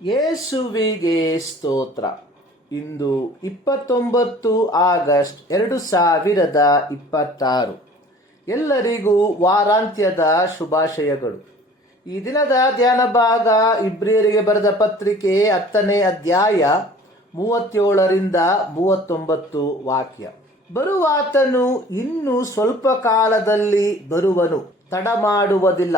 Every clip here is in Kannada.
ಯೇಸುವಿಗೆ ಸ್ತೋತ್ರ. ಇಂದು 29 ಆಗಸ್ಟ್ 2026. ಎಲ್ಲರಿಗೂ ವಾರಾಂತ್ಯದ ಶುಭಾಶಯಗಳು. ಈ ದಿನದ ಧ್ಯಾನ ಭಾಗ ಇಬ್ರಿಯರಿಗೆ ಬರೆದ ಪತ್ರಿಕೆ 10ನೇ ಅಧ್ಯಾಯ 37ರಿಂದ 39 ವಾಕ್ಯ. ಬರುವಾತನು ಇನ್ನು ಸ್ವಲ್ಪ ಕಾಲದಲ್ಲಿ ಬರುವನು, ತಡ ಮಾಡುವುದಿಲ್ಲ.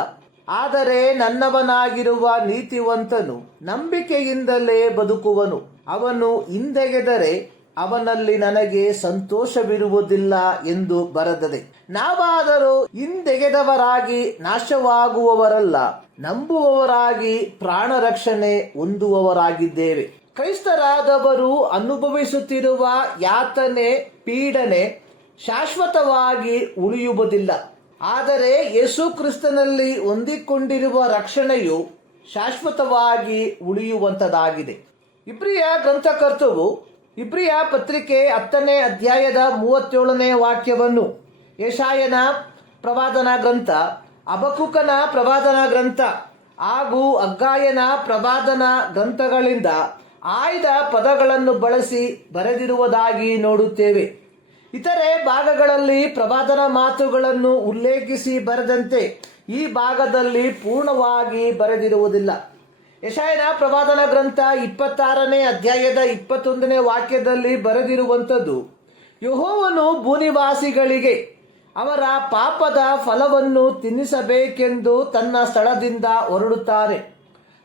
ಆದರೆ ನನ್ನವನಾಗಿರುವ ನೀತಿವಂತನು ನಂಬಿಕೆಯಿಂದಲೇ ಬದುಕುವನು. ಅವನು ಹಿಂದೆಗೆದರೆ ಅವನಲ್ಲಿ ನನಗೆ ಸಂತೋಷವಿರುವುದಿಲ್ಲ ಎಂದು ಬರೆದದೆ. ನಾವಾದರೂ ಹಿಂದೆಗೆದವರಾಗಿ ನಾಶವಾಗುವವರಲ್ಲ, ನಂಬುವವರಾಗಿ ಪ್ರಾಣ ರಕ್ಷಣೆ ಹೊಂದುವವರಾಗಿದ್ದೇವೆ. ಕ್ರೈಸ್ತರಾದವರು ಅನುಭವಿಸುತ್ತಿರುವ ಯಾತನೆ, ಪೀಡನೆ ಶಾಶ್ವತವಾಗಿ ಉಳಿಯುವುದಿಲ್ಲ. ಆದರೆ ಯೇಸು ಕ್ರಿಸ್ತನಲ್ಲಿ ಹೊಂದಿಕೊಂಡಿರುವ ರಕ್ಷಣೆಯು ಶಾಶ್ವತವಾಗಿ ಉಳಿಯುವಂತದಾಗಿದೆ. ಇಬ್ರಿಯ ಗ್ರಂಥಕರ್ತವು ಇಬ್ರಿಯ ಪತ್ರಿಕೆ 10ನೇ ಅಧ್ಯಾಯದ 37ನೇ ವಾಕ್ಯವನ್ನು ಯೆಶಾಯನ ಪ್ರವಾದನಾ ಗ್ರಂಥ, ಹಬಕ್ಕೂಕನ ಪ್ರವಾದನಾ ಗ್ರಂಥ ಹಾಗೂ ಹಗ್ಗಾಯನ ಪ್ರವಾದನಾ ಗ್ರಂಥಗಳಿಂದ ಆಯ್ದ ಪದಗಳನ್ನು ಬಳಸಿ ಬರೆದಿರುವುದಾಗಿ ನೋಡುತ್ತೇವೆ. ಇತರೆ ಭಾಗಗಳಲ್ಲಿ ಪ್ರವಾದನ ಮಾತುಗಳನ್ನು ಉಲ್ಲೇಖಿಸಿ ಬರೆದಂತೆ ಈ ಭಾಗದಲ್ಲಿ ಪೂರ್ಣವಾಗಿ ಬರೆದಿರುವುದಿಲ್ಲ. ಯೆಶಾಯನ ಪ್ರವಾದನ ಗ್ರಂಥ 26ನೇ ಅಧ್ಯಾಯದ 21ನೇ ವಾಕ್ಯದಲ್ಲಿ ಬರೆದಿರುವಂಥದ್ದು, ಯೆಹೋವನು ಭೂನಿವಾಸಿಗಳಿಗೆ ಅವರ ಪಾಪದ ಫಲವನ್ನು ತಿನ್ನಿಸಬೇಕೆಂದು ತನ್ನ ಸ್ಥಳದಿಂದ ಹೊರಡುತ್ತಾನೆ.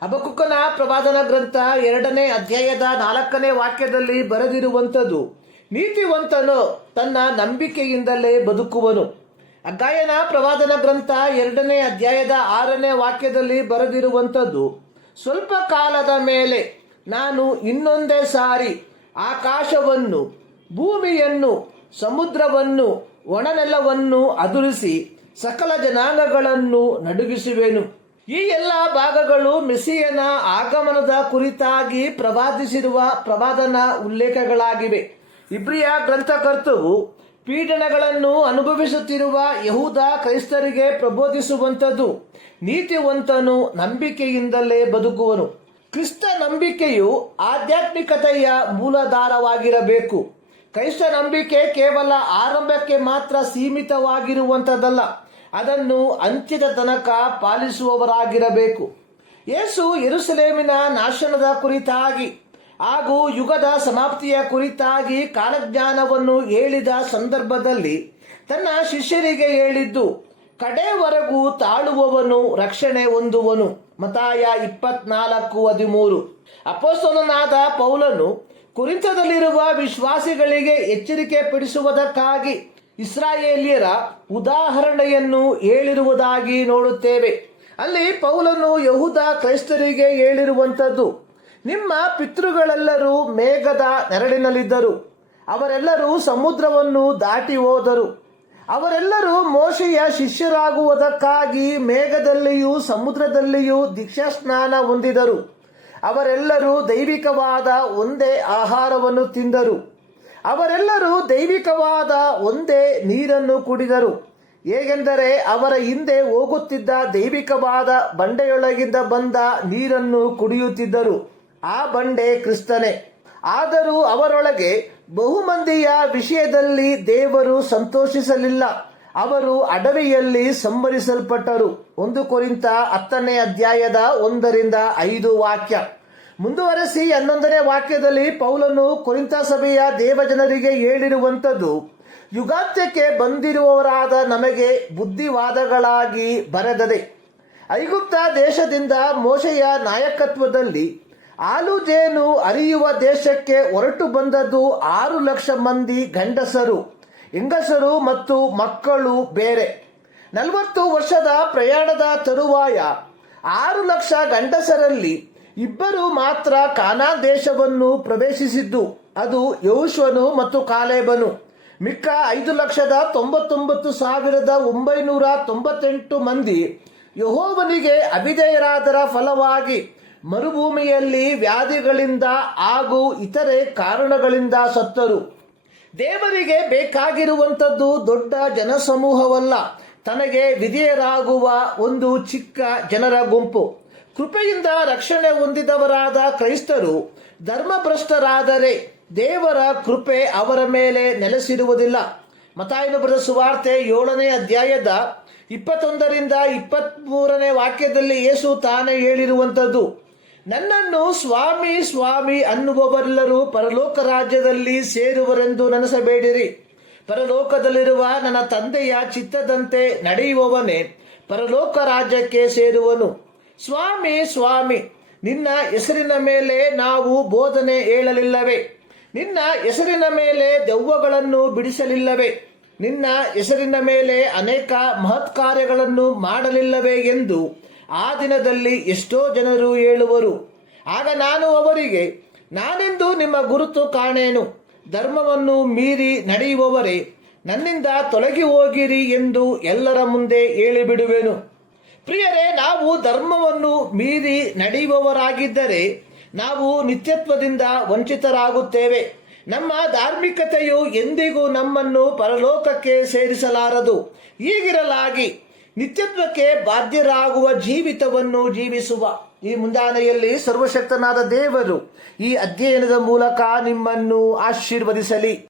ಹಬಕ್ಕೂಕನ ಪ್ರವಾದನ ಗ್ರಂಥ 2ನೇ ಅಧ್ಯಾಯದ 4ನೇ ವಾಕ್ಯದಲ್ಲಿ ಬರೆದಿರುವಂಥದ್ದು, ನೀತಿವಂತನು ತನ್ನ ನಂಬಿಕೆಯಿಂದಲೇ ಬದುಕುವನು. ಹಗ್ಗಾಯನ ಪ್ರವಾದನ ಗ್ರಂಥ 2ನೇ ಅಧ್ಯಾಯದ 6ನೇ ವಾಕ್ಯದಲ್ಲಿ ಬರೆದಿರುವಂಥದ್ದು, ಸ್ವಲ್ಪ ಕಾಲದ ಮೇಲೆ ನಾನು ಇನ್ನೊಂದೇ ಸಾರಿ ಆಕಾಶವನ್ನು, ಭೂಮಿಯನ್ನು, ಸಮುದ್ರವನ್ನು, ಒಣನೆಲವನ್ನು ಅದುರಿಸಿ ಸಕಲ ಜನಾಂಗಗಳನ್ನು ನಡುಗಿಸುವೆನು. ಈ ಎಲ್ಲ ಭಾಗಗಳು ಮೆಸ್ಸಿಯನ ಆಗಮನದ ಕುರಿತಾಗಿ ಪ್ರವಾದಿಸಿರುವ ಪ್ರವಾದನ ಉಲ್ಲೇಖಗಳಾಗಿವೆ. ಇಬ್ರಿಯ ಗ್ರಂಥಕರ್ತವು ಪೀಡನೆಗಳನ್ನು ಅನುಭವಿಸುತ್ತಿರುವ ಯಹೂದ ಕ್ರೈಸ್ತರಿಗೆ ಪ್ರಬೋಧಿಸುವಂಥದ್ದು, ನೀತಿವಂತನು ನಂಬಿಕೆಯಿಂದಲೇ ಬದುಕುವನು. ಕ್ರಿಸ್ತ ನಂಬಿಕೆಯು ಆಧ್ಯಾತ್ಮಿಕತೆಯ ಮೂಲಾಧಾರವಾಗಿರಬೇಕು. ಕ್ರೈಸ್ತ ನಂಬಿಕೆ ಕೇವಲ ಆರಂಭಕ್ಕೆ ಮಾತ್ರ ಸೀಮಿತವಾಗಿರುವಂಥದ್ದಲ್ಲ, ಅದನ್ನು ಅಂತ್ಯದ ತನಕ ಪಾಲಿಸುವವರಾಗಿರಬೇಕು. ಯೇಸು ಯೆರೂಸಲೇಮಿನ ನಾಶನದ ಕುರಿತಾಗಿ ಹಾಗೂ ಯುಗದ ಸಮಾಪ್ತಿಯ ಕುರಿತಾಗಿ ಕಾಲಜ್ಞಾನವನ್ನು ಹೇಳಿದ ಸಂದರ್ಭದಲ್ಲಿ ತನ್ನ ಶಿಷ್ಯರಿಗೆ ಹೇಳಿದ್ದು, ಕಡೆವರೆಗೂ ತಾಳುವವನು ರಕ್ಷಣೆ ಹೊಂದುವನು. ಮತ್ತಾಯ 24:13. ಅಪೊಸ್ತಲನಾದ ಪೌಲನು ಕೊರಿಂಥದಲ್ಲಿರುವ ವಿಶ್ವಾಸಿಗಳಿಗೆ ಎಚ್ಚರಿಕೆ ಪಡಿಸುವುದಕ್ಕಾಗಿ ಇಸ್ರಾಯೇಲ್ಯರ ಉದಾಹರಣೆಯನ್ನು ಹೇಳಿರುವುದಾಗಿ ನೋಡುತ್ತೇವೆ. ಅಲ್ಲಿ ಪೌಲನು ಯಹೂದ ಕ್ರೈಸ್ತರಿಗೆ ಹೇಳಿರುವಂಥದ್ದು, ನಿಮ್ಮ ಪಿತೃಗಳೆಲ್ಲರೂ ಮೇಘದ ನೆರಳಿನಲ್ಲಿದ್ದರು, ಅವರೆಲ್ಲರೂ ಸಮುದ್ರವನ್ನು ದಾಟಿ ಹೋದರು. ಅವರೆಲ್ಲರೂ ಮೋಶೆಯ ಶಿಷ್ಯರಾಗುವುದಕ್ಕಾಗಿ ಮೇಘದಲ್ಲಿಯೂ ಸಮುದ್ರದಲ್ಲಿಯೂ ದೀಕ್ಷಾಸ್ನಾನ ಹೊಂದಿದರು. ಅವರೆಲ್ಲರೂ ದೈವಿಕವಾದ ಒಂದೇ ಆಹಾರವನ್ನು ತಿಂದರು. ಅವರೆಲ್ಲರೂ ದೈವಿಕವಾದ ಒಂದೇ ನೀರನ್ನು ಕುಡಿದರು. ಹೇಗೆಂದರೆ ಅವರ ಹಿಂದೆ ಹೋಗುತ್ತಿದ್ದ ದೈವಿಕವಾದ ಬಂಡೆಯೊಳಗಿಂದ ಬಂದ ನೀರನ್ನು ಕುಡಿಯುತ್ತಿದ್ದರು. ಆ ಬಂಡೆ ಕ್ರಿಸ್ತನೇ. ಆದರೂ ಅವರೊಳಗೆ ಬಹುಮಂದಿಯ ವಿಷಯದಲ್ಲಿ ದೇವರು ಸಂತೋಷಿಸಲಿಲ್ಲ, ಅವರು ಅಡವಿಯಲ್ಲಿ ಸಂಹರಿಸಲ್ಪಟ್ಟರು. 1 ಕೊರಿಂಥ 10ನೇ ಅಧ್ಯಾಯದ 1-5 ವಾಕ್ಯ. ಮುಂದುವರೆಸಿ 11ನೇ ವಾಕ್ಯದಲ್ಲಿ ಪೌಲನು ಕೊರಿಂಥ ಸಭೆಯ ದೇವಜನರಿಗೆ ಹೇಳಿರುವಂಥದ್ದು, ಯುಗಾಂತ್ಯಕ್ಕೆ ಬಂದಿರುವವರಾದ ನಮಗೆ ಬುದ್ಧಿವಾದಗಳಾಗಿ ಬರೆದದೆ. ಐಗುಪ್ತ ದೇಶದಿಂದ ಮೋಶೆಯ ನಾಯಕತ್ವದಲ್ಲಿ ಹಾಲು ಜೇನು ಹರಿಯುವ ದೇಶಕ್ಕೆ ಹೊರಟು ಬಂದದ್ದು 6 ಲಕ್ಷ ಮಂದಿ ಗಂಡಸರು, ಹೆಂಗಸರು ಮತ್ತು ಮಕ್ಕಳು ಬೇರೆ. 40 ವರ್ಷದ ಪ್ರಯಾಣದ ತರುವಾಯ 6 ಲಕ್ಷ ಗಂಡಸರಲ್ಲಿ 2 ಮಾತ್ರ ಕಾನಾನ್ ದೇಶವನ್ನು ಪ್ರವೇಶಿಸಿದ್ದು, ಅದು ಯೆಹೋಶುವನು ಮತ್ತು ಕಾಲೇಬನು. ಮಿಕ್ಕ 5,99,998 ಮಂದಿ ಯೆಹೋವನಿಗೆ ಅವಿಧೇಯರಾದರ ಫಲವಾಗಿ ಮರುಭೂಮಿಯಲ್ಲಿ ವ್ಯಾಧಿಗಳಿಂದ ಹಾಗೂ ಇತರೆ ಕಾರಣಗಳಿಂದ ಸತ್ತರು. ದೇವರಿಗೆ ಬೇಕಾಗಿರುವಂಥದ್ದು ದೊಡ್ಡ ಜನಸಮೂಹವಲ್ಲ, ತನಗೆ ವಿಧೇಯರಾಗುವ ಒಂದು ಚಿಕ್ಕ ಜನರ ಗುಂಪು. ಕೃಪೆಯಿಂದ ರಕ್ಷಣೆ ಹೊಂದಿದವರಾದ ಕ್ರೈಸ್ತರು ಧರ್ಮಭ್ರಷ್ಟರಾದರೆ ದೇವರ ಕೃಪೆ ಅವರ ಮೇಲೆ ನೆಲೆಸಿರುವುದಿಲ್ಲ. ಮತ್ತಾಯನು ಬರೆದ ಸುವಾರ್ತೆ 7ನೇ ಅಧ್ಯಾಯದ 21ರಿಂದ 23ನೇ ವಾಕ್ಯದಲ್ಲಿ ಯೇಸು ತಾನೇ ಹೇಳಿರುವಂಥದ್ದು, ನನ್ನನ್ನು ಸ್ವಾಮಿ ಸ್ವಾಮಿ ಅನ್ನುವವರೆಲ್ಲರೂ ಪರಲೋಕ ರಾಜ್ಯದಲ್ಲಿ ಸೇರುವರೆಂದು ನೆನೆಸಬೇಡಿರಿ. ಪರಲೋಕದಲ್ಲಿರುವ ನನ್ನ ತಂದೆಯ ಚಿತ್ತದಂತೆ ನಡೆಯುವವನೇ ಪರಲೋಕ ರಾಜ್ಯಕ್ಕೆ ಸೇರುವನು. ಸ್ವಾಮಿ ಸ್ವಾಮಿ, ನಿನ್ನ ಹೆಸರಿನ ಮೇಲೆ ನಾವು ಬೋಧನೆ ಹೇಳಲಿಲ್ಲವೇ? ನಿನ್ನ ಹೆಸರಿನ ಮೇಲೆ ದೆವ್ವಗಳನ್ನು ಬಿಡಿಸಲಿಲ್ಲವೇ? ನಿನ್ನ ಹೆಸರಿನ ಮೇಲೆ ಅನೇಕ ಮಹತ್ಕಾರ್ಯಗಳನ್ನು ಮಾಡಲಿಲ್ಲವೇ ಎಂದು ಆ ದಿನದಲ್ಲಿ ಎಷ್ಟೋ ಜನರು ಹೇಳುವರು. ಆಗ ನಾನು ಅವರಿಗೆ, ನಾನೆಂದು ನಿಮ್ಮ ಗುರುತು ಕಾಣೇನು. ಧರ್ಮವನ್ನು ಮೀರಿ ನಡೆಯುವವರೇ, ನನ್ನಿಂದ ತೊಲಗಿ ಹೋಗಿರಿ ಎಂದು ಎಲ್ಲರ ಮುಂದೆ ಹೇಳಿಬಿಡುವೆನು. ಪ್ರಿಯರೇ, ನಾವು ಧರ್ಮವನ್ನು ಮೀರಿ ನಡೆಯುವವರಾಗಿದ್ದರೆ ನಾವು ನಿತ್ಯತ್ವದಿಂದ ವಂಚಿತರಾಗುತ್ತೇವೆ. ನಮ್ಮ ಧಾರ್ಮಿಕತೆಯು ಎಂದಿಗೂ ನಮ್ಮನ್ನು ಪರಲೋಕಕ್ಕೆ ಸೇರಿಸಲಾರದು. ಹೀಗಿರಲಾಗಿ ನಿತ್ಯತ್ವಕ್ಕೆ ಬಾಧ್ಯರಾಗುವ ಜೀವಿತವನ್ನು ಜೀವಿಸುವ ಈ ಮುಂಜಾನೆಯಲ್ಲಿ ಸರ್ವಶಕ್ತನಾದ ದೇವರು ಈ ಅಧ್ಯಯನದ ಮೂಲಕ ನಿಮ್ಮನ್ನು ಆಶೀರ್ವದಿಸಲಿ.